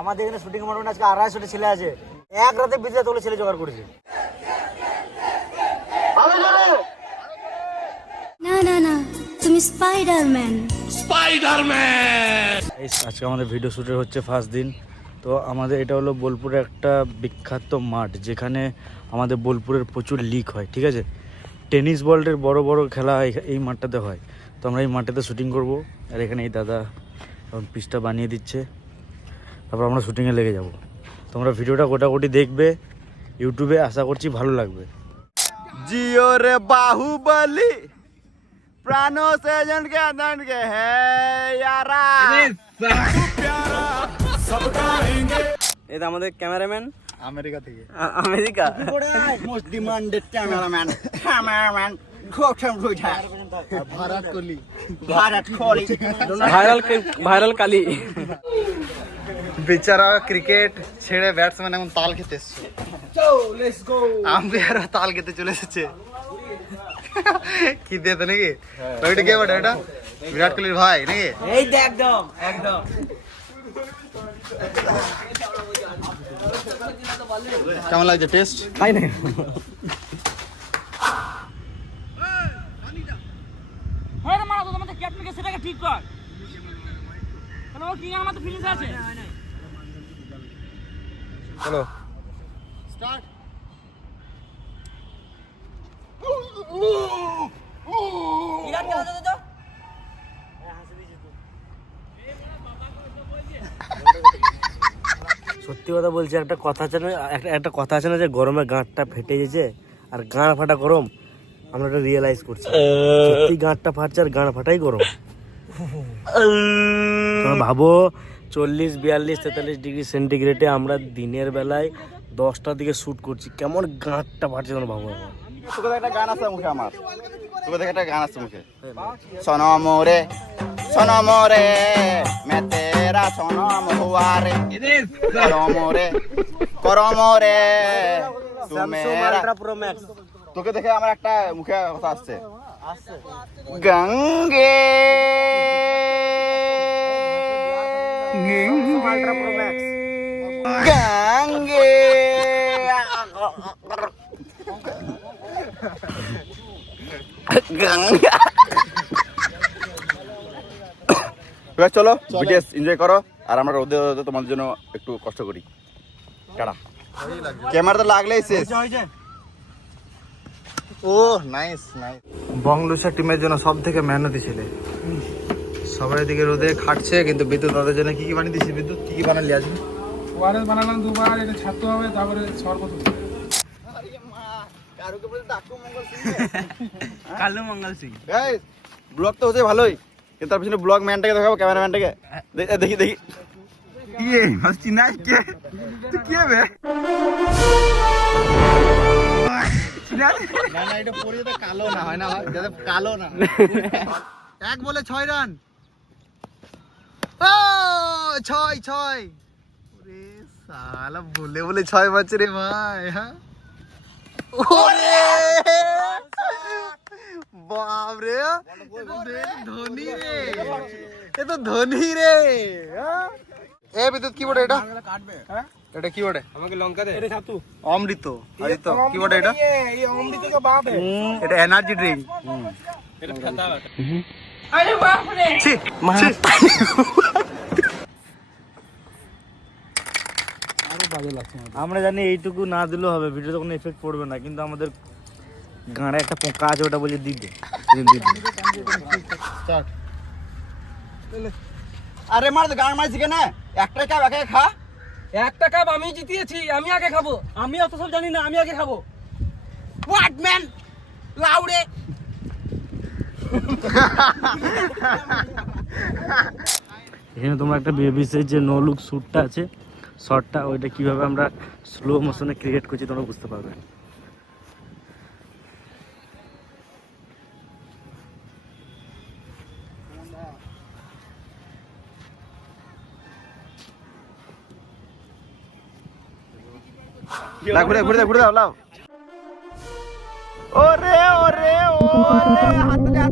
আমাদের এখানে শুটিং মোটামুটি আজকে 250টা ছেলে আছে, এক রাতে বিদ্যা তোলে ছেলে জোগাড় করেছে। না না না, তুমি স্পাইডারম্যান। আজকে আমাদের ভিডিও শুটের হচ্ছে ফার্স্ট দিন। তো আমাদের এটা হলো বোলপুরের একটা বিখ্যাত মাঠ, যেখানে আমাদের বোলপুরের প্রচুর লিগ হয়, ঠিক আছে। টেনিস বলের বড় বড় খেলা এই মাঠটাতে হয়। তো আমরা এই মাঠটাতে শুটিং করব, আর এখানে এই দাদা এখন পিচটা বানিয়ে দিচ্ছে, তারপর আমরা শুটিংয়ে লেগে যাব। তোমরা ভিডিওটা গোটাগুটি দেখবে ইউটিউবে, আশা করছি ভালো লাগবে। जियो रे बाहुबली प्राणों से जन के है यारा। এটা আমাদের ক্যামেরাম্যান আমেরিকা থেকে, America most demanded cameraman Gautam রুঝা, ভারত কোহলি ভাইরাল কালি। বেচারা ক্রিকেট ছেড়ে ব্যাটসম্যান এখন তাল খেতে এসছে, আম্পায়ার তাল খেতে চলে এসেছে। কি দিয়ে তো নাকি ওইটা কে বটে? এটা বিরাট কোহলির ভাই নাকি? এই তো একদম একদম। কেমন লাগছে টেস্ট? খাই না চলো স্টার্ট। সত্যি কথা বলছি, একটা কথা আছে না, একটা কথা আছে না যে গরমে গাঁটটা ফেটে গেছে, আর গাঁট ফাটা গরম। আমরা এটা রিয়েলাইজ করছি, সত্যি গাঁটটা ফাটছে আর গাঁট ফাটাই গরম। তোমরা ভাবো 40, 42, 43 ডিগ্রি সেন্টিগ্রেডে আমরা দিনের বেলায় 10টার দিকে শ্যুট করছি, কেমন গাঁটটা ফাটছে তোমরা ভাবো। তোকে একটা গান আছে মুখে, আমার তোকে দেখে একটা গান আছে মুখে, সোনো মোরে मैं तेरा सोनम हुआ रे, करो मोरे तू मेरा। তোকে দেখে আমার একটা মুখে কথা আসছে, গঙ্গে গঙ্গে গঙ্গা। চলো বিটিএস এনজয় করো, আর আমরা রোদে রোদে তোমাদের জন্য একটু কষ্ট করি। টাটা। ক্যামেরা তো লাগলেই শেষ। ও নাইস নাইস। বংলুসা টিমের জন্য সব থেকে মেহনতি ছেলে, সবাই এদিকে রোদে খাটছে, কিন্তু বিদ্যুৎ তাদের জন্য কি কি বানিয়ে দিচ্ছি? বিদ্যুৎ কি কি বানালি আজকে? ওয়ারেস বানালাম দুবার, এটা ছাড়তে হবে, তারপরে শরবত। কালু মঙ্গল সিং। ব্লগ তো হচ্ছে ভালোই, কিন্তু তার পিছনে ব্লগ ম্যানটাকে দেখাবো, ক্যামেরাম্যানটাকে। দেখি দেখি ইয়ে হাসছি না কে তুই কি হবে? না না, এটা পরে যাতে কালো না হয়, না যাতে কালো না। 1 বলে 6 রান। ও 6 ওরে শালা, বলে বলে 6 মারছে রে ভাই। হ্যাঁ ওরে বাপ রে, ধোনি রে, এ তো ধোনি রে। এ বিদ্যুৎ কি বটে এটা? এটা কি বটে? আমাকে লঙ্কা দে। এটা ছাতু। অমৃত। অমৃত কি বটে এটা? এই অমৃত কে বাপ है। এটা এনার্জি ড্রিঙ্ক। এটা খাতা আছে। আরে বাপ রে। ছি আমরা জানি এইটুকু না দিলেও হবে, ভিডিওতে কোনো এফেক্ট পড়বে না, কিন্তু আমাদের গাঁড়ে একটা পোকা আছে, ওটা বলে দিতে। আরে মার তো গান মারছি কেন? একটা কাপ একা খা। একটা কাপ আমি জিতিয়েছি, আমি আগে খাবো। আমি অত সব জানি না, আমি আগে খাবো। হোয়াট ম্যান লাউড়ে। এখানে তোমরা একটা বেবিসের যে নো লুক শ্যুটটা আছে, শর্টটা, ওইটা কিভাবে আমরা স্লো মোশনে ক্রিয়েট করছি তোমরা বুঝতে পারবে। ঘুরে দাও লাও। ওরে ওরে ওরে, হাতলে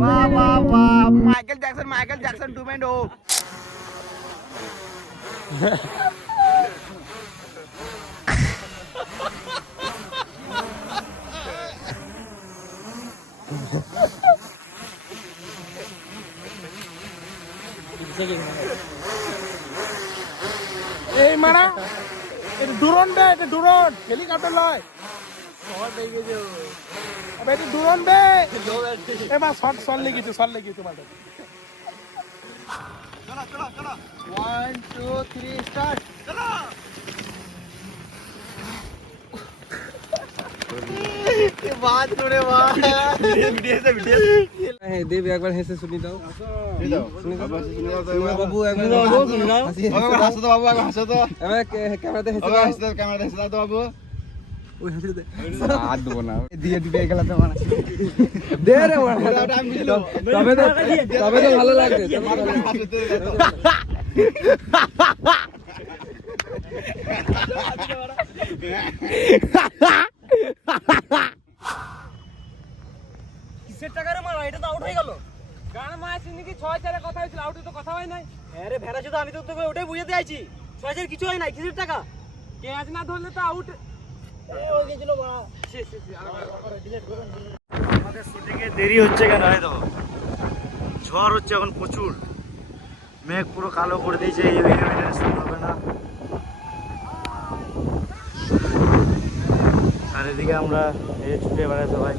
বাহ বাহ বাহ, মাইকেল জ্যাকসন 2.0। এই মারা এটা ড্রোন বে, এটা ড্রোন হেলিকপ্টার লয় আবে এটা ড্রোন বে এবার শট লেগেছে মারা চলো 1 2 3 স্টার্ট চলো ये बात रे वाह দেব একবার হেসে শুনি দাও बाबू एक बार हंसो तो बाबू हंसो तो ক্যামেরাতে হেসে बाबू हंसो कैमरा हंसो तो बाबू ওই হেসে দে हाथ दो ना दिए दिए गला तो माना দে রে তবে তো ভালো লাগবে কিসের টাকা রে মারা, এটা তো আউট হয়ে গেল। গান মারছিস নাকি 6-4 কথা হয়েছিল, আউটে তো কথা হয় নাই। আরে ভেড়া শুধু আমি তো তোকে ওটাই বুঝাতে আইছি, 6-4 কিছু হয় নাই, কিসের টাকা? ক্যাচ না ধরলে তো আউট হয়ে গেছিল বাড়া। আমাদের শুটিং এ দেরি হচ্ছে কেন? এই দেখো ঝড় হচ্ছে এখন প্রচুর, মেঘ পুরো কালো করে দিয়েছে, এই ভিডিও শুট হবে না। আর এদিকে আমরা এই ছুটে বেড়াই সবাই।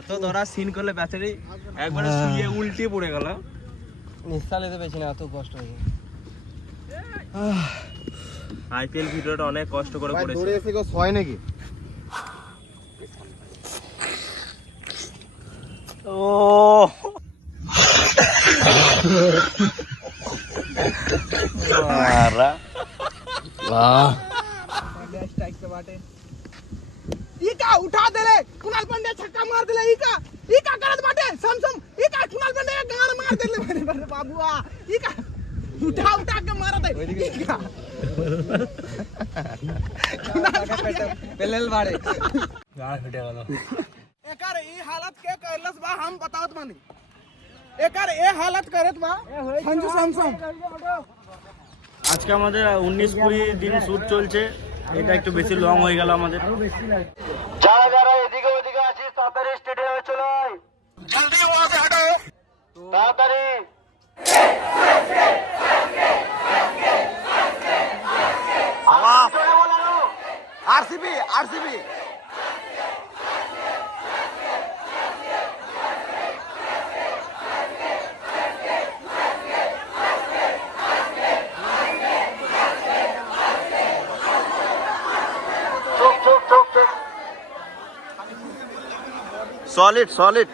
এত ধরা সিন করলে ব্যাটারি একবারে শুয়ে উল্টে পড়ে গেল। নিঃশ্বাস নিতে পেরেছি না, এত কষ্ট হয়েছে। আইপিএল ভিডিওটা অনেক কষ্ট করে করেছে। দৌড়ে এসে কেউ ছয় নাকি? ও मारा वाह इका उठा देले कुणाल पांड्या छक्का मार दिला इका करत बाटे समसम इका कुणाल पांड्या गान मार दिले अरे बाबूआ इका उठा के मारत है इका पेलेल बाड़े गाड़ फटे गलो। एकर ई हालत के कैलस बा हम बतावत मानी, एकर ए हालत करत बा संजू समसम। আজকে আমাদের 19-20 দিন শুট চলছে, এটা একটু বেশি লং হয়ে গেল আমাদের। যারা যারা এদিকে ওদিকে আছিস তাড়াতাড়ি স্টেডিয়ামে চলে আয়, জলদি ওখান থেকে হটো তাড়াতাড়ি। आरसीबी आरसीबी সলিড সলিড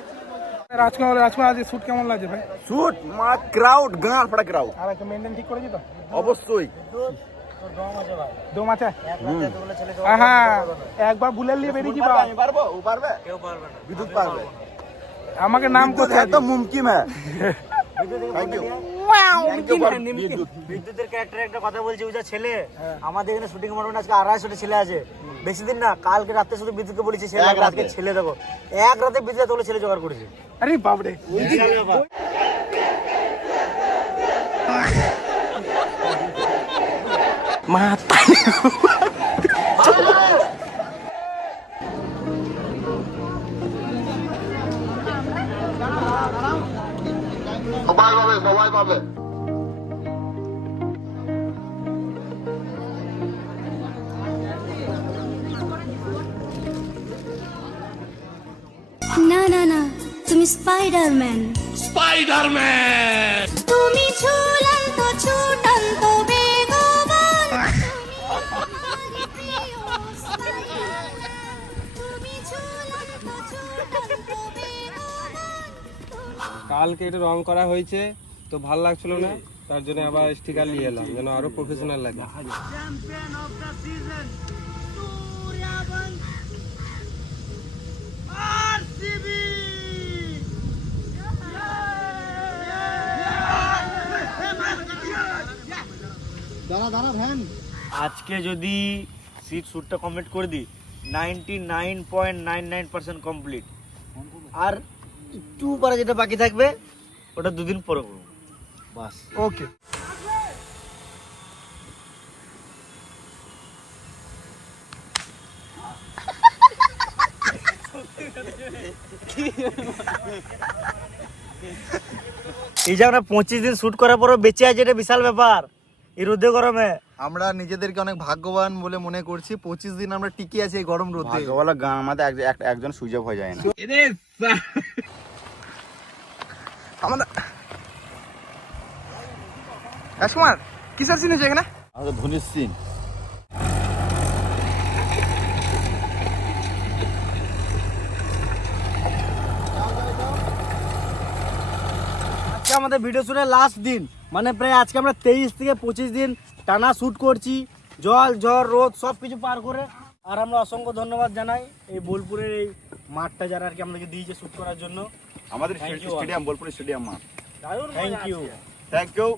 রাজকুমার আজ শুট কেমন লাগছে ভাই? শুট মা ক্রাউড গাঁড় ফাটা ক্রাউড আর একটা মেনটেন ঠিক করেছি তো? অবশ্যই দম আছে হ্যাঁ, একবার বুলেট নিয়ে বেরিয়ে যাবা। আমি পারবো, ও পারবে, কেউ পারবে না, বিদ্যুৎ পারবে। আমাকে নাম করতে है तो मुमकिन है। Thank you. বিদ্যুতের ক্যারেক্টারে একটা কথা বলছি, ওই যে ছেলে আমাদের এখানে শুটিং মোটামুটি আজকে 250টা ছেলে আছে, বেশি দিন না, কালকে রাতে শুধু বিদ্যুৎকে বলেছি ছেলে এক রাতে। আজকে ছেলে দেখো, এক রাতে বিদ্যুৎ তোলে ছেলে জোগাড় করেছে। আরে বাবরে সবাই পাবে, সবাই পাবে। না না না তুমি স্পাইডারম্যান, তুমি ঝুলন্ত ছুটন্ত বেগবান, তুমি ঝুলন্ত ছুটন্ত বেগবান। কালকে এটা রং করা হয়েছে তো ভালো লাগছিল না, তার জন্য আবার স্টিকার নিয়ে এলাম যেন আরো প্রফেশনাল লাগে। Champion of the season Suryavansh RCB. দাঁড়া দাঁড়া ভ্যান। আজকে যদি সিট শ্যুটটা কমপ্লিট করে দিই 99.99% কমপ্লিট, আর একটু পরে যেটা বাকি থাকবে ওটা 2 দিন পরে করবো বাস। ওকে। এই যে আমরা 25 দিন শ্যুট করার পরও বেঁচে আছে, এটা বিশাল ব্যাপার এই রোদে গরমে। আমরা নিজেদেরকে অনেক ভাগ্যবান বলে মনে করছি, 25 দিন আমরা টিকে আছি এই গরম রোদে। ভাগ্যবলা গান আমাদের একজন সুযোগ হয়ে যায় না। আমাদের রাজকুমার কিসের সিন হয়েছে এখানে? আমাদের ধনির সিন। আজকে আমাদের ভিডিও শুটের লাস্ট দিন, মানে প্রায় আজকে আমরা 23 থেকে 25 দিন টানা শ্যুট করছি, জল ঝড় রোদ সব কিছু পার করে। আর আমরা অসংখ্য ধন্যবাদ জানাই এই বোলপুরের এই মাঠটা যারা আর কি আমাদেরকে দিয়েছে শ্যুট করার জন্য। আমাদের Thank you. Stadium, Bolpur stadium মাঠ। Thank you. Thank you.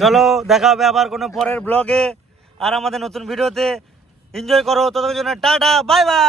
চলো দেখা হবে আবার কোনো পরের ব্লগে আর আমাদের নতুন ভিডিওতে। এনজয় করো, ততক্ষণ জন্য টাটা বাই বাই।